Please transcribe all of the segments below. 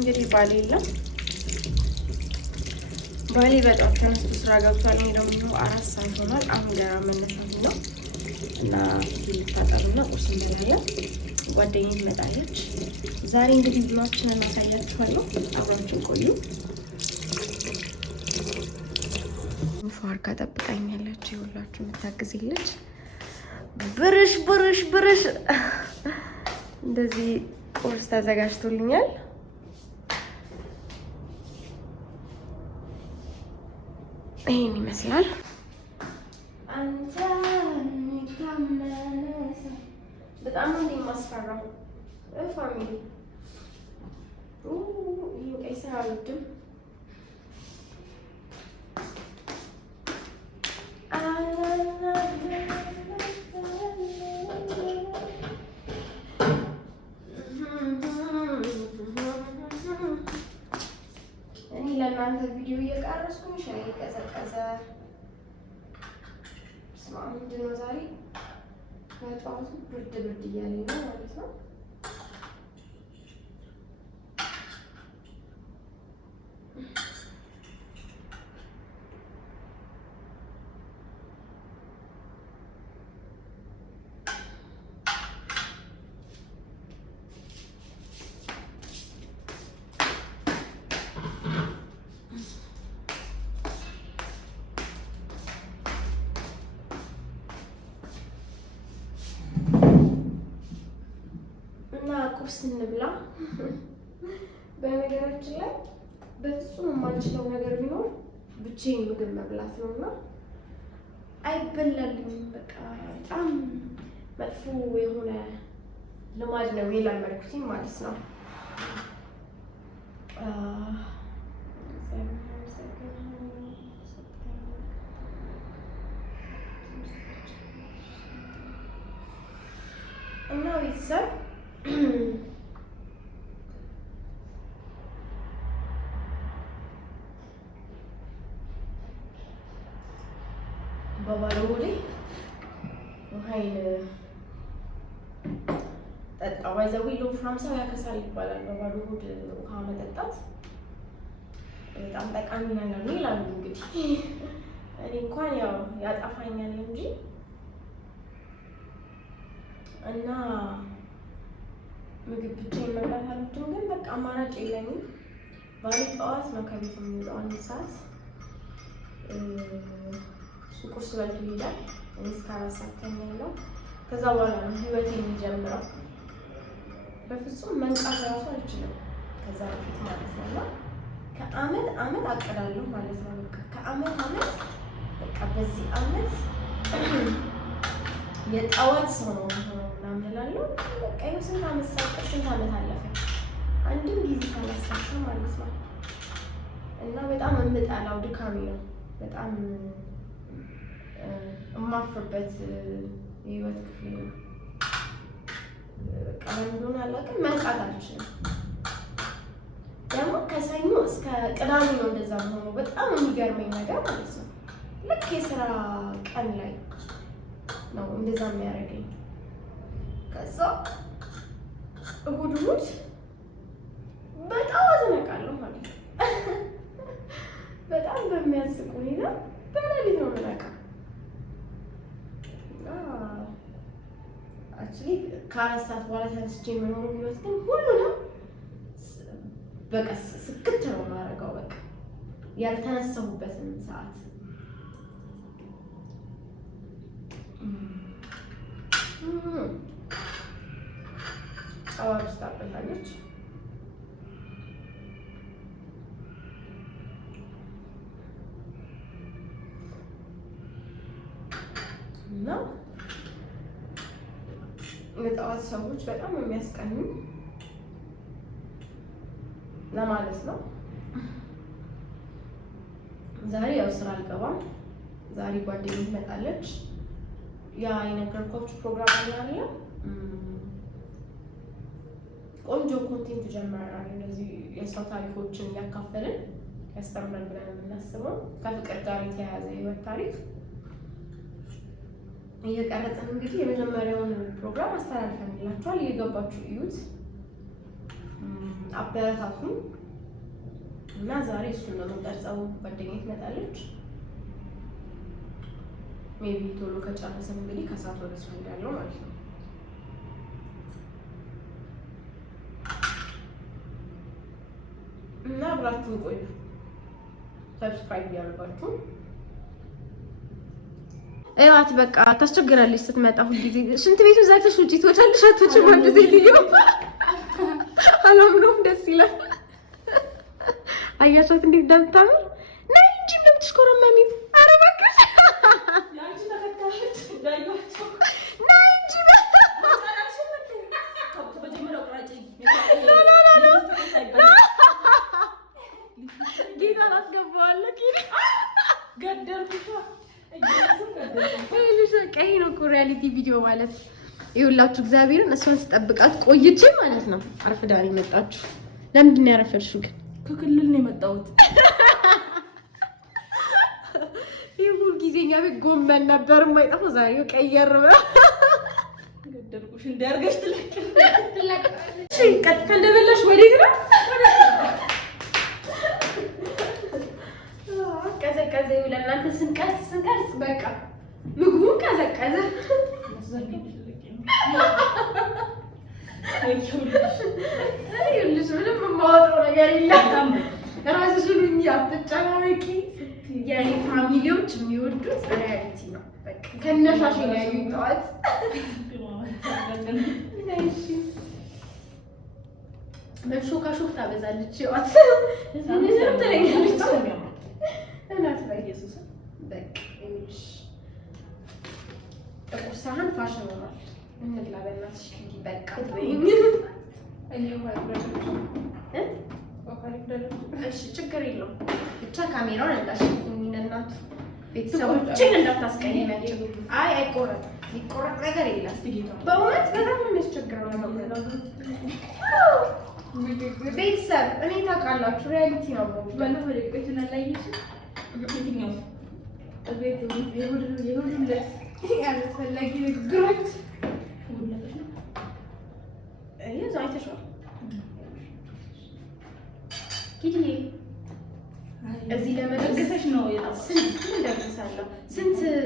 እንግዲህ ባሌ የለም። ባሌ በጣም ተነስቶ ስራ ገብቷል። እኔ ደግሞ 4 ሰዓት ሆኗል። አሁን ገና መነሳት ነው እና ልታጠብና ቁርስ እንበላለን። ጓደኛዬ ትመጣለች። ዛሬ እንግዲህ ብሏችንን አሳያችኋለሁ። አብራችን ቆዩ። ፏርካ ጠብቃኛለች። ይኸውላችሁ የምታግዝልች ብርሽ እንደዚህ ቁርስ ተዘጋጅቶልኛል። ይሄን ይመስላል። በጣም ነው የማስፈራው ፋሚሊ። ይሄን ቀይ ስር አልወድም። እኔ ለእናንተ ቪዲዮ እየቀረስኩኝ ሻይ እየቀዘቀዘ ምንድን ነው ዛሬ በጠዋቱ ብርድ እያለኝ ነው ማለት ነው። ቁርስ እንብላ። በነገራችን ላይ በፍጹም የማልችለው ነገር ቢኖር ብቻዬን ምግብ መብላት ነው እና አይበላልኝም። በቃ በጣም መጥፎ የሆነ ልማድ ነው የለመድኩትኝ ማለት ነው። እና ቤተሰብ በባዶ ሆዴ ውሃይን ጠጣ። ባይዘዌ ለወፍራም ሰው ያከሳል ይባላል። በባዶ ሆድ ውሃ መጠጣት በጣም ጠቃሚ ነገር ነው ይላሉ። እንግዲህ እኔ እንኳን ያው ያጠፋኛል እንጂ እና ምግብ ብቻዬን መብላት አልወድም። ግን በቃ አማራጭ የለኝም። ባሌ ጠዋት ነው ከቤት የሚወጣው 1 ሰዓት ቁርስ በልቶ ይሄዳል። እኔ እስከ 4 ሰዓት ተኛለሁ። ከዛ በኋላ ነው ህይወቴ የሚጀምረው። በፍጹም መንቃት እራሱ አልችልም ከዛ በፊት ማለት ነው። እና ከአመት አመት አቅዳለሁ ማለት ነው። በቃ ከአመት አመት በቃ በዚህ አመት የጠዋት ሰው ነው ምናምን እላለሁ። በቃ ይኸው ስንት አመት አለፈ። አንድም ጊዜ ተነሳሽ ማለት ነው። እና በጣም የምጠላው ድካሜ ነው። በጣም የማፍርበት የህይወት ክፍሌ ነው። በቃ እንደሆነ አላውቅም፣ መንቃት አልችልም። ደግሞ ከሰኞ እስከ ቅዳሜ ነው እንደዛ ሆኖ በጣም የሚገርመኝ ነገር ማለት ነው። ልክ የስራ ቀን ላይ ነው እንደዛ የሚያደርገኝ። ከዛ እሑድ በጣም አዘነቃለሁ ማለት ነው። በጣም በሚያስቅ ሁኔታ በሌሊት ነው የምነቃው። አክቹዋሊ ከ4 ሰዓት በኋላ ተነስቼ የምኖረው ህይወት ግን ሁሉንም በቃ ስክት ነው የማደርገው። በቃ ያልተነሳሁበትን ሰዓት ጨዋታ ታበላለች እና የጠዋት ሰዎች በጣም የሚያስቀኑ ለማለት ነው። ዛሬ ያው ስራ አልገባም። ዛሬ ጓደኛዬ ትመጣለች። ያ የነገርኳችሁ ፕሮግራም አለ አይደል? ቆንጆ ኮንቴንት ጀምረናል። እነዚህ የሰው ታሪኮችን እያካፈልን ያስተምራል ብለን የምናስበው ከፍቅር ጋር የተያያዘ የህይወት ታሪክ እየቀረጽን እንግዲህ የመጀመሪያውን ፕሮግራም አስተላልፈንላችኋል። እየገባችሁ እዩት። አበረታቱ እና ዛሬ እሱን ነው የምንቀርጸው። ጓደኛዬ ትመጣለች። ሜቢ ቶሎ ከጨረሰን እንግዲህ ከሰዓት ወደ ስራ እንዳለው ማለት ነው። እና አብራችሁ ቆዩ። ሰብስክራይብ ያደርጋችሁ። እዋት በቃ ታስቸግራለች ስትመጣ ሁልጊዜ ሽንት ቤቱ ዘግተሽ ውጪ ትወጫለሽ። አትወጪም አንድ ሴትዮ አላምነውም። ደስ ይላል። አያቻት እንዴት እንደምታምር ነይ እንጂ እንደምትሽኮረመሚው። ኧረ እባክሽ ያንቺ ተከታዮች እንዳያቸው ነይ እንጂ ጌታ አስገባዋለሁ ገደልኩሽ። ቀይ ነው እኮ ሪያሊቲ ቪዲዮ ማለት ይኸውላችሁ። እግዚአብሔርን እሷን ስጠብቃት ቆይቼ ማለት ነው አርፍዳ ነው የመጣችሁ። ለምንድን ነው ያረፈድሽው ግን? ከክልል ነው የመጣሁት። ይህ ሁልጊዜኛ ቤት ጎመን ነበር የማይጠፋው። ዛሬው ቀየር ብላ ገደልኩሽ እንዳያርገሽ ትለቃለች። ቀጥታ እንደበላሽ ወዴት ነው? ቀዘቀዘ ይውላል። እናንተ ስንቀርጽ በቃ ምግቡን ቀዘቀዘ። ይኸውልሽ ምንም የማወጣው ነገር የለም። እራስሽን እንጂ አትጨናነቂ። የኔ ፋሚሊዎች የሚወዱት ሪያሊቲ ነው። በቃ ከነሻሽ ነው ያዩኝ ጠዋት። መሾካሾክ ታበዛለች። ይዋት ምንም ትለኛለች። እናት በኢየሱስ በቃ ይኸውልሽ ጥቁር ሳህን ፋሽን ሆኗል። እንብላ በእናትሽ በቃ ትበይኝ። እሺ ችግር የለውም ብቻ ካሜራውን እንዳትሸፍኝ እናቱ። ቤተሰቦችን እንዳታስቀይሚያቸው። አይ አይቆረጥም፣ የሚቆረጥ ነገር የለም። በእውነት በጣም ነው የሚያስቸግረው ለመቁረጥ። ቤተሰብ እኔ ታውቃላችሁ ሪያሊቲ ነው። ባለፈው ቤቱን አላየሽም? የትኛው ቤት የሁሉም ያስፈላጊ ንግግሮች አይተሽዋል። ኪድዬ እዚህ ለመደገሰሽ ነው እንደግሳለሁ።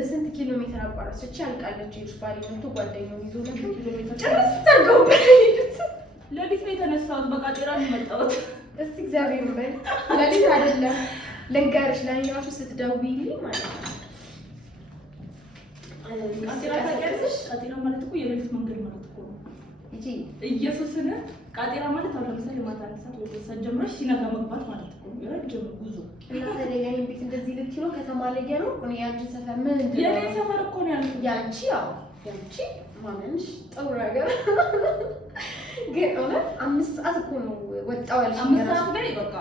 ስንት ኪሎ ሜትር አቋረጥሽ? ያልቃለች ይልሽ ባሪመንቱ ጓደኛው ይዞ ነበር ኪሎ ሜትር ጨርስተው ለሊት ነው የተነሳሁት። በቃ ጤራ ነው የመጣሁት። እስቲ እግዚአብሔር ይመስገን ለሊት አይደለም ልንገርሽ፣ ላይ ራሱ ስትደውይልኝ ማለት ነው ቃጤራ ታውቂያለሽ? ቃጤራ ማለት እኮ የሌሊት መንገድ ማለት እኮ ነው። እጂ ኢየሱስን ቃጤራ ማለት አሁን ለምሳሌ ማታ አንድ ሰዓት ወይ ሰዓት ጀምረሽ ሲነጋ መግባት ማለት እኮ ነው። የረጅም ጉዞ እና ታዲያ የኔ ቤት እንደዚህ ልትይው ከተማ ላይ ነው እኮ ነው። ያንቺ ሰፈር ምን እንደ የኔ ሰፈር እኮ ነው ያለው። ያንቺ ያው ያንቺ ማመንሽ ጥሩ ነገር ግን እውነት 5 ሰዓት እኮ ነው ወጣው ያልሽ። 5 ሰዓት ላይ በቃ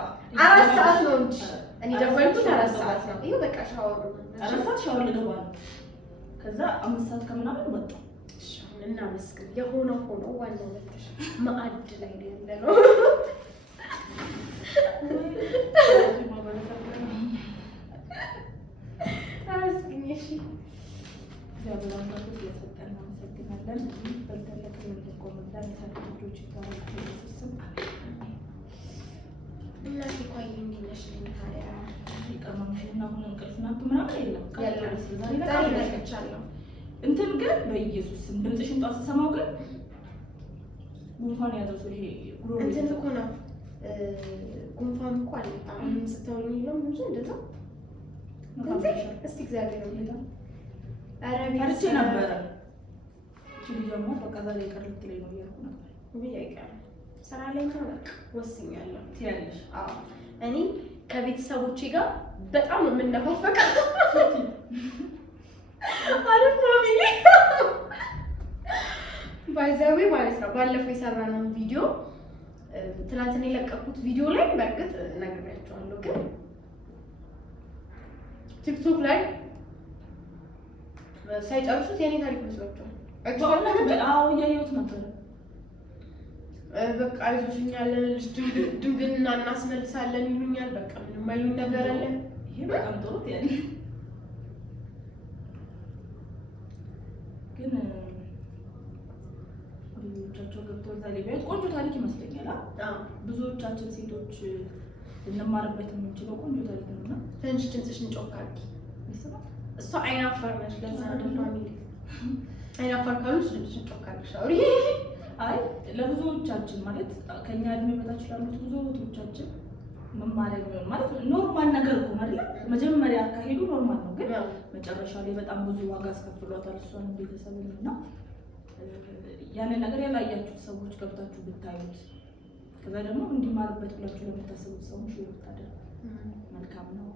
4 ሰዓት ነው እንጂ እኔ ደወልኩት 4 ሰዓት ነው። ይሄ በቃ ሻወር 4 ሰዓት ሻወር ልገባ ነው። ከዛ 5 ሰዓት ከምናምን ወጣ። እና መስክር የሆነ ሆኖ ዋናው ወጥሽ ማዕድ ላይ ነው ያለነው። አስግኝሽ እግዚአብሔር አምላክ ስለሰጠን እናመሰግናለን። በተለከ ለቆመላ ለሳቶች ይባረክ ኢየሱስም እና ሲቆይ እንዲነሽ ታዲያ ይቀማምሽና ሁሉ እንቅልፍና ምናምን የለም ያለው ዛሬ ነሽቻለሁ። እንትን ግን በኢየሱስም ድምፅሽን ጧት ስሰማው ግን ጉንፋን ያዘው። ይሄ ጉሮሮ እንትን እኮ ነው ጉንፋን እኮ አለ። አሁን ስታወኝ ነው ብዙ እንደዛ እስቲ እግዚአብሔር ይመስገን። አረቢ አርቼ ነበረ ችግርማ በቃ ዛሬ ቀርልት ላይ ነው ያልኩ ነበር። ይያይቃል ስራ ላይ ነው በቃ ወስኛለሁ ትያለሽ። አዎ እኔ ከቤተሰቦቼ ጋር በጣም ነው የምንነፋፈቀው። አሪፍ ፋሚሊ ባይዛዌ ማለት ነው። ባለፈው የሰራነው ቪዲዮ ትናንትና የለቀኩት ቪዲዮ ላይ በእርግጥ ነግሬያቸዋለሁ፣ ግን ቲክቶክ ላይ ሳይጨርሱት የኔ ታሪክ መስሏቸዋል። አዎ እያየሁት ነበር። በቃ አይዞሽኛል ልጅ ድንግልና እናስመልሳለን ይሉኛል። በቃ ምንም አይሉኝ ነገር አለ። ይሄ በጣም ጥሩ ያለ ግን ፋሚሊዎቻቸው ገብተው ዛሬ ቢያዩት ቆንጆ ታሪክ ይመስለኛል። ብዙዎቻችን ሴቶች እንማርበት የምንችለው ቆንጆ ታሪክ ነውና ትንሽ ድምፅሽን ጮክ አድርጊ። እሷ አይናፋር ነች። ለዛ ነው ፋሚሊ አይናፋር ካሉሽ ድምፅሽን ጮክ አድርጊ። አውሪ። አይ ለብዙዎቻችን ማለት ከኛ እድሜ በታች ላሉት ብዙ ወቶቻችን መማሪያ የሚሆን ማለት ኖርማል ነገር እኮ አይደል? መጀመሪያ አካሄዱ ኖርማል ነው፣ ግን መጨረሻ ላይ በጣም ብዙ ዋጋ አስከፍሏታል እሷን ቤተሰብን እና ያንን ነገር ያላያችሁት ሰዎች ገብታችሁ ብታዩት ከዛ ደግሞ እንዲማሩበት ብላችሁ ለምታስቡት ሰዎች ይወጣደር መልካም ነው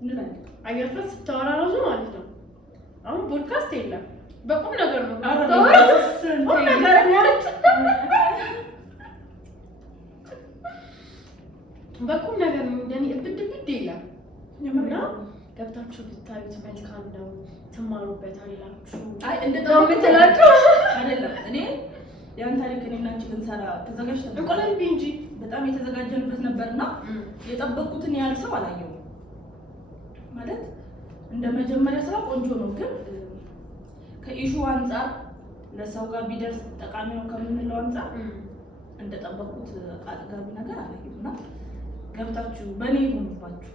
እንላለን። አያችሁ ስታወራ ራሱ ማለት ነው። አሁን ፖድካስት የለም በቁም ነገር ነው። ቁም ነገር ያለች በቁም ነገር ነው። እንደኔ እብድ የለም እና ገብታችሁ ብታዩት መልካም ነው። ትማሩበታላችሁ። አይ እንደው ምትላችሁ አይደለም። እኔ ያን ታሪክ እኔና አንቺ ልንሰራ ተዘጋጅተን እንቆላል ቢንጂ በጣም የተዘጋጀንበት ነበርና የጠበቁትን ያህል ሰው አላየው ማለት እንደ መጀመሪያ ስራ ቆንጆ ነው፣ ግን ከኢሹ አንፃር ለሰው ጋር ቢደርስ ጠቃሚ ነው ከምንለው አንፃር እንደጠበቁት አጥጋቢ ነገር አላየውና ገብታችሁ በኔ ሆኖባችሁ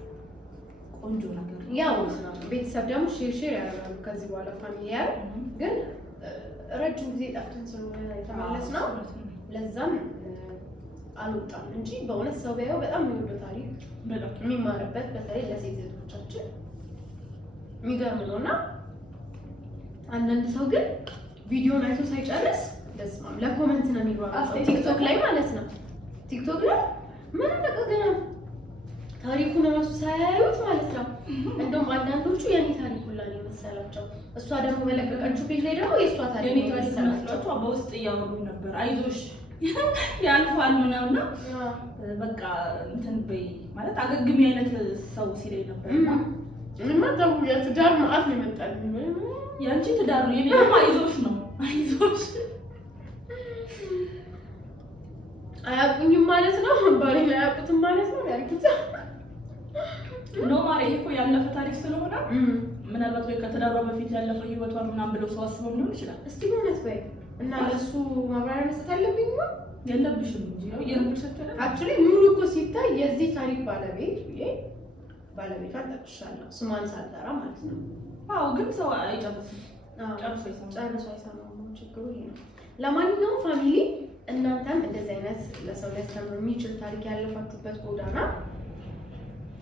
ቆንጆ ነገር ያው ቤተሰብ ደግሞ ሼር ያደርጋሉ። ከዚህ በኋላ ፋሚሊ ያው ግን ረጅም ጊዜ ጠፍተን ስለሆነ የተመለስነው ለዛም አልወጣም እንጂ በእውነት ሰው ቢያየው በጣም የሚወደው ታሪክ የሚማርበት በተለይ ለሴት እህቶቻችን የሚገርም ነው እና አንዳንድ ሰው ግን ቪዲዮን አይቶ ሳይጨርስ ለስማም ለኮመንት ነው የሚሯሯጠው ቲክቶክ ላይ ማለት ነው። ቲክቶክ ላይ ምን እንደቀገና ታሪኩን ራሱ ሳያዩት ማለት ነው። እንደውም አንዳንዶቹ የኔ ታሪክ ሁላ ነው መሰላቸው። እሷ ደግሞ በለቀቀችው ፔጅ ላይ ደግሞ የእሷ ታሪክ ነው መሰላቸው። በውስጥ እያወሩ ነበር አይዞሽ ያልፋል ምናምን በቃ እንትን በይ ማለት አገግሚ አይነት ሰው ሲለኝ ነበርና ምን ማለት ነው የትዳር ማአት ነው የመጣል ያንቺ ትዳር ነው የኔም አይዞሽ ነው አይዞሽ አያቁኝም ማለት ነው። ባሪ ላይ አያቁትም ማለት ነው ያልኩት ነው ማለት ይሄ እኮ ያለፈ ታሪክ ስለሆነ ምናልባት ወይ ከትዳሯ በፊት ያለፈ ህይወቷን ምናምን ብለው ሰው አስበው ሊሆን ይችላል። እስቲ ማለት በይ እና ለሱ ማብራሪያ መስጠት አለብኝ ነው የለብሽም እንጂ ነው የለብሻቸው አክቹሊ ሙሉ እኮ ሲታይ የዚህ ታሪክ ባለቤት ባለቤቷን ጠቅሻለሁ ስሟን ሳልጠራ ማለት ነው። አዎ ግን ሰው አይጨርስም። ጨርሶ አይሰማም። ችግሩ ይሄ ነው። ለማንኛውም ፋሚሊ እናንተም እንደዚህ አይነት ለሰው ሊያስተምር የሚችል ታሪክ ያለፋችሁበት ጎዳና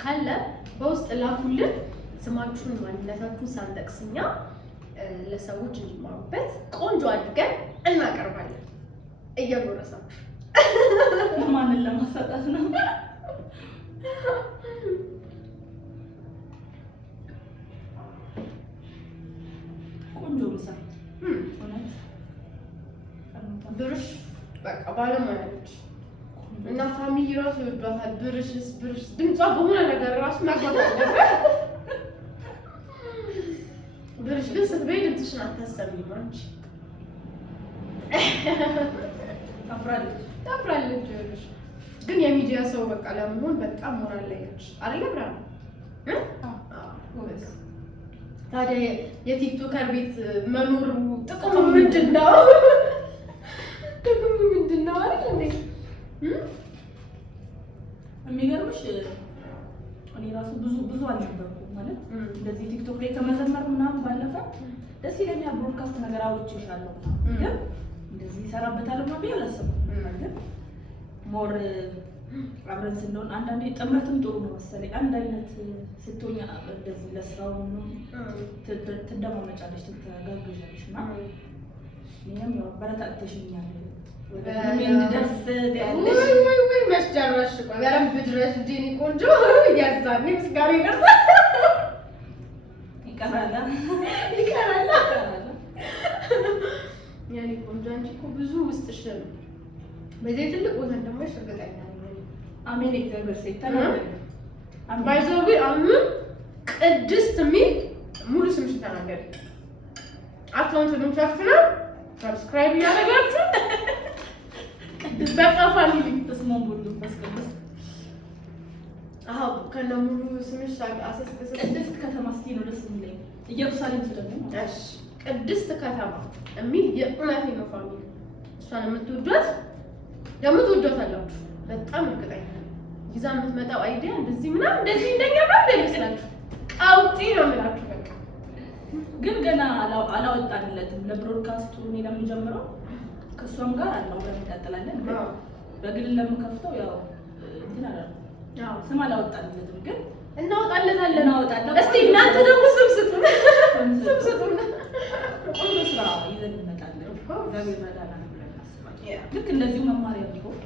ካለ በውስጥ ላኩልን። ስማችሁን ማንነታችሁን ሳንጠቅስኛ ለሰዎች እንዲማሩበት ቆንጆ አድርገን እናቀርባለን። እየጎረሳችሁ ማንን ለማሳጣት ነው? ቆንጆ ምሳ ብርሽ በቃ ባለሙያ ነች እና ፋሚሊ ራሱ ይወዷታል። ብርሽስ ድምጿ በሆነ ነገር ራሱ ማግባት አለበት። ብርሽ ግን ስትበይ ድምፅሽን አታሰሚም አንቺ። ታፍራለች ይኸውልሽ። ግን የሚዲያ ሰው በቃ ለመሆን በጣም ሞራል ላይ ነች አይደለ ብርሃኑ? ታዲያ የቲክቶከር ቤት መኖሩ ጥቅሙ ምንድን ነው? ጥቅሙ ምንድን ነው አይደል እንዴ? የሚገርምሽ እኔ ራሱ ብዙ አልነበርኩም ማለት እንደዚህ ቲክቶክ ላይ ከመዘመር ምናምን ባለፈ ደስ ይለኛል። ብሮድካስት ነገር አውጥቼሻለሁ ግን እንደዚህ ይሰራበታል ማለት ነው አላሰብኩም። ግን ሞር አብረን ስንሆን አንዳንዴ ጥምረትም ጥሩ ነው መሰለኝ። አንድ አይነት ስትሆኛ እንደዚህ ለስራው ትደማመጫለሽ፣ ትተጋገዣለሽ እና እኔም ያው በረታተሽኛል ወይ መስደረሽ በደንብ ድረስ እንጂ እኔ ቆንጆ ያዛኔ ምስጋና ይደርሳል። ይቀራል ያኔ ቆንጆ አንቺ እኮ ብዙ ውስጥሽ በዚህ ትልቅ ቦታ እንደማይሽ እርግጠኛ ነኝ። አሜን። እግዚአብሔር ሴት ተናገረ ባይዘው አሁን ቅድስት የሚል ሙሉ ስምሽን ተናገሪ። አካውንቱን ሸፍና ሰብስክራይብ ያደርጋችሁ ቅድስት በቃ ፋሚሊ ተስማሙ ሁሉ ተስከበስ አዎ ከነ ሙሉ ስምሽ አሰስከሰ ቅድስት ከተማ እስቲ ነው ደስ የሚለኝ ኢየሩሳሌም ስለሆነ እሺ ቅድስት ከተማ የሚል የእውነት ነው ፋሚሊ እሷን የምትወዷት ደግሞ ትወዷታላችሁ በጣም እርግጠኛ ነኝ። ይዛ የምትመጣው አይዲያ እንደዚህ ምናምን እንደዚህ እንደኛ ማለት አይመስላችሁ ቀውጢ ነው የምላችሁ። በቃ ግን ገና አላወጣንለትም ለብሮድካስቱ እኔ ለምንጀምረው ከእሷም ጋር አለው እንቀጥላለን። ግን በግል ለምከፍተው ያው እንትን አላለም። ያው ስም አላወጣንለትም ግን እናወጣለታለን። እስቲ እናንተ ደግሞ ስም ስጡን። ቆንጆ ስራ ይዘን እንመጣለን። እግዚአብሔር ይረዳናል ብለን እናስባለን። ልክ እንደዚሁ መማሪያ ቢሆን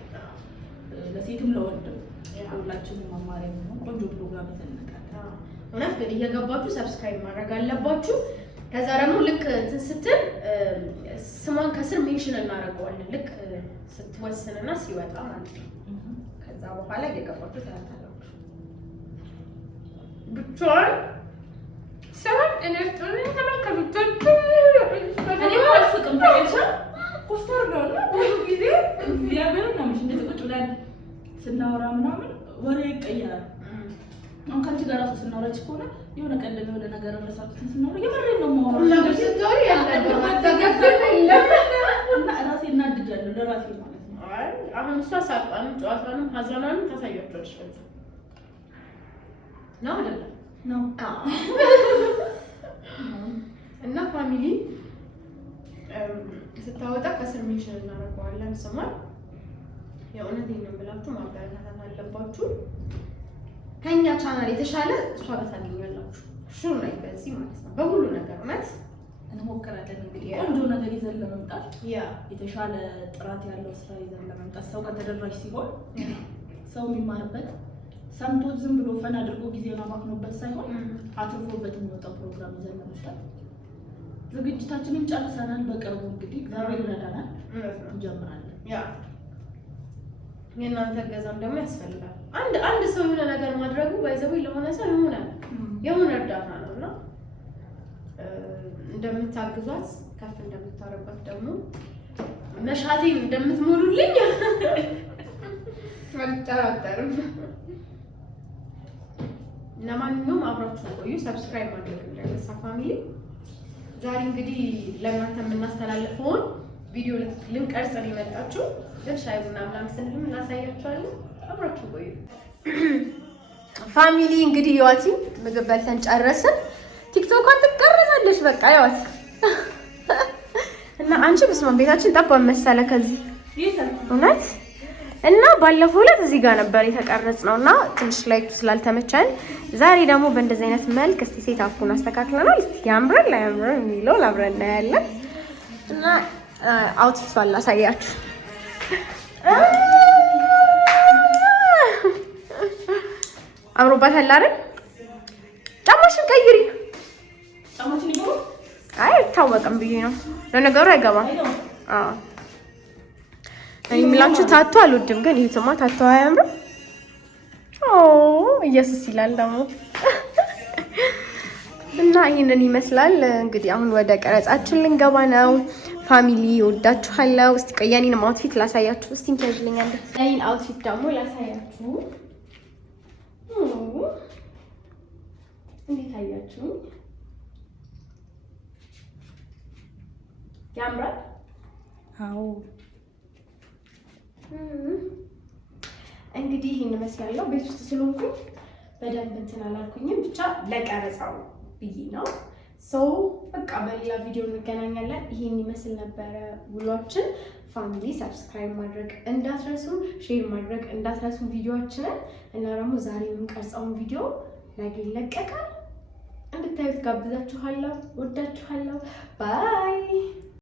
ለሴትም ለወንድም ሁላችንም መማሪያ ቢሆን ቆንጆ ፕሮግራም ይዘን እንመጣለን። እውነት ግን እየገባችሁ ሰብስክራይብ ማድረግ አለባችሁ። ከዛ ደግሞ ልክ እንትን ስትል ስሟን ከስር ሜንሽን እናደርገዋለን ልክ ስትወስንና ሲወጣ ማለት ነው። ከዛ በኋላ እየገባችሁ ታያታላችሁ። ብቻዋን ሰውን እነጥሩኝ ተመልከቱት። እኔ አልፍቅም ታይልሻ ኮስተር ነው እና ብዙ ጊዜ እግዚአብሔር ነው ምንድን ነው ቁጭ ብለን ስናወራ ምናምን ወሬ ይቀየራል። አሁን ከአንቺ ጋር ራሱ ስናወራች ከሆነ የሆነ ቀን የሆነ ነገር ረሳኩትን ስናወራ የምሬን ነው የማወራው እና ራሴ እናድጃለሁ ለራሴ ማለት ነው። አሁን እሷ ሳቋንም ጨዋታንም ሀዘናንም ታሳያቸዋለች ነው አይደለም ነው እና ፋሚሊ ስታወጣ ከስር ሜንሽን እናደርገዋለን ስሟን። የእውነቴን ነው ብላችሁ ማበረታታት አለባችሁ። ከኛ ቻናል የተሻለ እሷ ጋር ታገኛላችሁ። ሹር ላይ በዚህ ማለት ነው በሁሉ ነገር እውነት እንሞክራለን። እንግዲህ ቆንጆ ነገር ይዘን ለመምጣት የተሻለ ጥራት ያለው ስራ ይዘን ለመምጣት ሰው ጋር ተደራሽ ሲሆን ሰው የሚማርበት ሰምቶት ዝም ብሎ ፈን አድርጎ ጊዜውን አባክኖበት ሳይሆን አትርፎበት የሚወጣው ፕሮግራም ይዘን ለመስራት ዝግጅታችንን ጨርሰናል። በቅርቡ እንግዲህ እግዚአብሔር ይረዳናል እንጀምራለን። የእናንተ እገዛም ደግሞ ያስፈልጋል። አንድ ሰው የሆነ ነገር ማድረጉ ባይዘው ለሆነ ሰው የሆነ እርዳታ ነው እና እንደምታግዟት ከፍ እንደምታረጓት ደግሞ መሻቴን እንደምትሞሉልኝ አልጠራጠርም። ለማንኛውም አብራችሁ ቆዩ። ሰብስክራይብ ማድረግ እንዳይረሳ ፋሚሊ። ዛሬ እንግዲህ ለእናንተ የምናስተላልፈውን ቪዲዮ ልንቀርጽ ነው የመጣችሁ። ግን ሻይ ቡና ምናምን ስንልም እናሳያችኋለን። አብራችሁ ቆዩ ፋሚሊ። እንግዲህ የዋቲ ምግብ በልተን ጨረስን። ቲክቶኳን ትቀርጻለች በቃ የዋቲ እና አንቺ በስመ ቤታችን ጠባብ መሰለ ከዚህ እውነት እና ባለፈው ዕለት እዚህ ጋር ነበር የተቀረጽነው እና ትንሽ ላይቱ ስላልተመቻን ዛሬ ደግሞ በእንደዚህ አይነት መልክ እስቲ ሴት አፉን አስተካክለናል። እስቲ ያምራል ላያምራል የሚለው አብረን እናያለን እና አውትፊቷን ላሳያችሁ። አምሮባታል አይደል? ጫማሽን ቀይሪ። ጫማሽን ይገባ? አይ አይታወቅም ብዬ ነው። ለነገሩ አይገባም። አዎ እኔ የምላችሁ ታቶ አልወድም፣ ግን ይሄማ ታቶ አያምርም? ኦ ኢየሱስ ይላል ደግሞ እና ይሄንን ይመስላል እንግዲህ። አሁን ወደ ቀረጻችን ልንገባ ነው ፋሚሊ። ወዳችኋለሁ። እስቲ ቆይ የኔንም አውትፊት ላሳያችሁ። እስቲ እንከጅልኛል። የኔን አውትፊት ደግሞ ላሳያችሁ። እንዴት አያችሁ? ያምራል? አዎ እንግዲህ ይሄን መስላለሁ። ቤት ውስጥ ስለሆንኩኝ በደንብ እንትን አላልኩኝም፣ ብቻ ለቀረጻው ብዬ ነው። በቃ በሌላ ቪዲዮ እንገናኛለን። ይሄን ይመስል ነበረ ውሏችን። ፋሚሊ ሰብስክራይብ ማድረግ እንዳትረሱ፣ ሼር ማድረግ እንዳትረሱ ቪዲዮአችንን እና ደግሞ ዛሬ የምንቀርጸውን ቪዲዮ ነገ ይለቀቃል እንድታዩት ጋብዛችኋለሁ። ወዳችኋለሁ። ባይ